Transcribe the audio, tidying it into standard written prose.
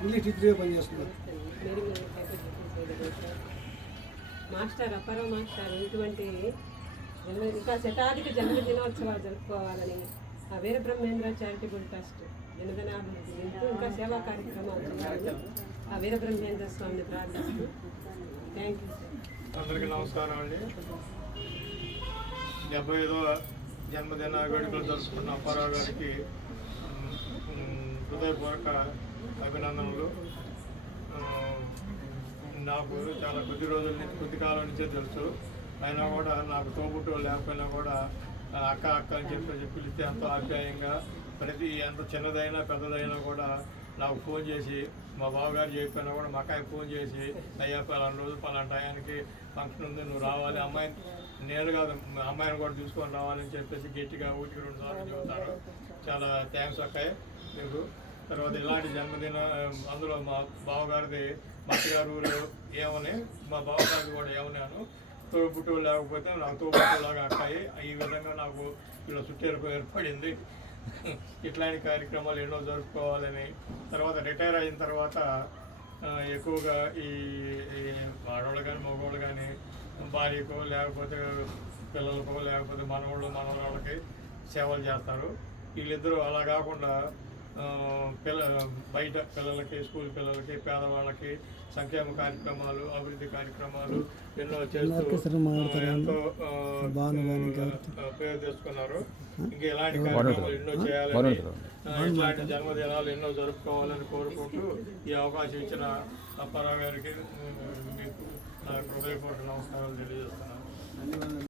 English టీచర్గా పనిచేస్తున్నారు. Master Apparao master ఇటువంటి ఇంకా శతాధిక జన్మదినోత్సవాలు జరుపుకోవాలని ఆ వీరబ్రహ్మేంద్ర చారిటబుల్ ట్రస్ట్ జనధనాభివృద్ధి ఇంకా సేవా కార్యక్రమాలు చేయాలని ఆ వీరబ్రహ్మేంద్ర స్వామిని ప్రార్థిస్తూ థ్యాంక్ యూ సార్. అందరికీ నమస్కారం అండి. 75వ జన్మదిన వేడుకలు జరుపుకున్న అప్పారావు గారికి హృదయపూర్వక అభినందనలు. నాకు చాలా కొద్ది కాలం నుంచే తెలుసు. అయినా కూడా నాకు తోబుట్టు లేకపోయినా కూడా అక్క అక్క అని చెప్పి పిలిస్తే ఎంతో ఆప్యాయంగా ప్రతి ఎంత చిన్నదైనా పెద్దదైనా కూడా నాకు ఫోన్ చేసి, మా బావగారు చెప్పినా కూడా మా అక్కకి ఫోన్ చేసి, అయ్యా పలానా రోజు పలానా టయానికి ఫంక్షన్ ఉంది, నువ్వు రావాలి, అమ్మాయిని నేను కాదు అమ్మాయిని కూడా తీసుకొని రావాలని చెప్పేసి గట్టిగా 1-2 సార్లు చెబుతారు. చాలా థ్యాంక్స్ అక్కయ్య మీకు. తర్వాత ఇలాంటి జన్మదిన అందులో మా బావగారిది మత్తిగారు ఊరు ఏమని, మా బావగారిది కూడా ఏమన్నాను, తోబుట్టు లేకపోతే నాకు తోబుట్టులాగా అక్కాయి. ఈ విధంగా నాకు ఇలా చుట్టేరుపు ఏర్పడింది. ఇట్లాంటి కార్యక్రమాలు ఎన్నో జరుపుకోవాలని. తర్వాత రిటైర్ అయిన తర్వాత ఎక్కువగా ఈ ఆడవాళ్ళు కానీ మగవాళ్ళు కానీ భార్యకో లేకపోతే పిల్లలకో లేకపోతే మనవాళ్ళకి సేవలు చేస్తారు. వీళ్ళిద్దరూ అలా కాకుండా బయట పిల్లలకి, స్కూల్ పిల్లలకి, పేదవాళ్ళకి సంక్షేమ కార్యక్రమాలు, అభివృద్ధి కార్యక్రమాలు ఎన్నో చేస్తూ ఎంతో పేరు తెచ్చుకున్నారు. ఇంకా ఇలాంటి కార్యక్రమాలు ఎన్నో చేయాలని, ఇట్లాంటి జన్మదినాలు ఎన్నో జరుపుకోవాలని కోరుకుంటూ ఈ అవకాశం ఇచ్చిన అప్పారావు గారికి మీకు నా హృదయపూర్వక నమస్కారాలు తెలియజేస్తున్నాను.